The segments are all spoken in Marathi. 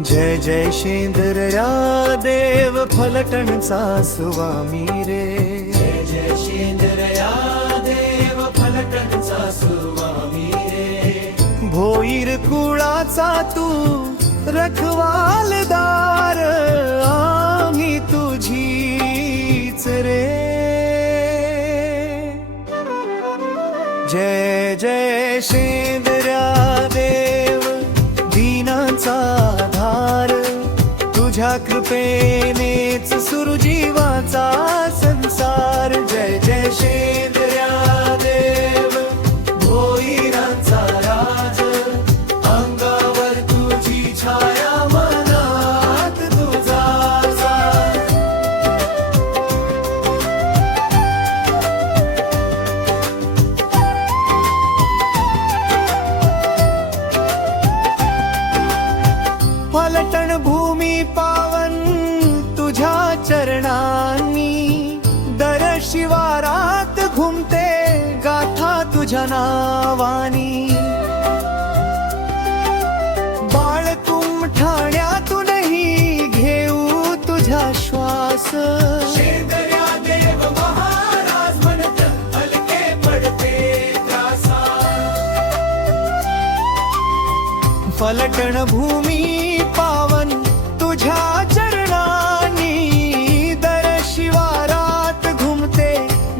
जय जय शेंद्रया देव फलटणचा स्वामी रे। जय जय शेंद्रया देव फलटणचा स्वामी रे। भोईर कुळाचा तू रखवालदार आम्ही तुझीच रे। जय जय शेंद्रया देव दीनांचा आधार तुझ्या कृपेनेच सुरू जीवाचा संसार। जय जय शेंद्रया देव भोईरांचा राज अंगावर तुझी छाया मनात तुझा साज। फलटण भूमी पावन तुझ्या चरणांनी दर शिवारात घुमते गाथा तुझ्या नावानी। बाळकुम ठाण्यातूनही घेऊ तुझा श्वास। शेंद्रया देव महाराज म्हणत हलके पडते त्रासा। फलटण भूमी पावन तुझ्या चरणांनी दर शिवारात घुमते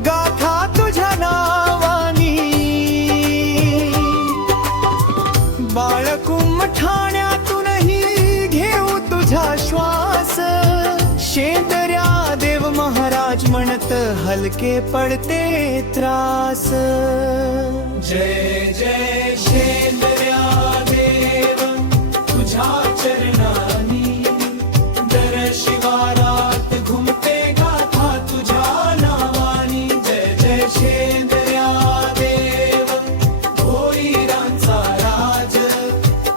गाथा तुझ्या नावानी। बाळकुम ठाण्यातूनही घेऊ तुझा श्वास। शेंद्रया देव महाराज म्हणत हलके पडते त्रास। जय जय शेंद्रया देव तुझ्या चरणानी दर शिवारात घुमते गाथा तुझ्या नावानी। जय जय शेंद्रया देव भोईरांचा राज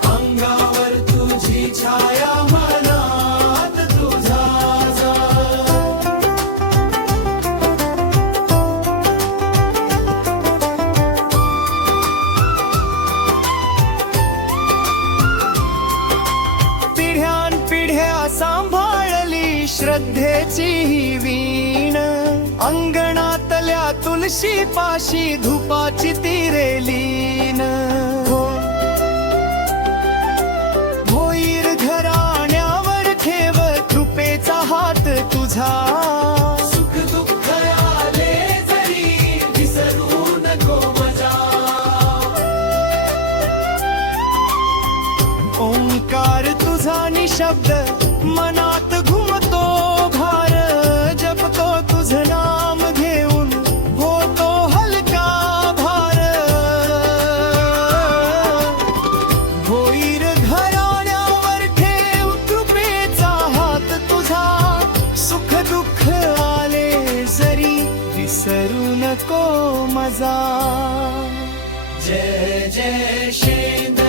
अंगावर तुझी छाया मनात तुझा साज। पिढ्या सांभाळली श्रद्धेची ही वीण अंगणातल्या तुलशी पाशी धुपाची तिरे लीन। भोईर घराण्यावर ठेव कृपेचा हात तुझा। सुख दुःख आले जरी विसरू नको मजा। ओंकार तुझा निशब्द मनात घुमतो भार जपतो तुझं नाम घेऊन होतो हलका भार। भोईर घराण्यावर ठेव कृपेचा हात तुझा। सुख दुःख आले जरी विसरू नको मजा। जय जय शेंद्रया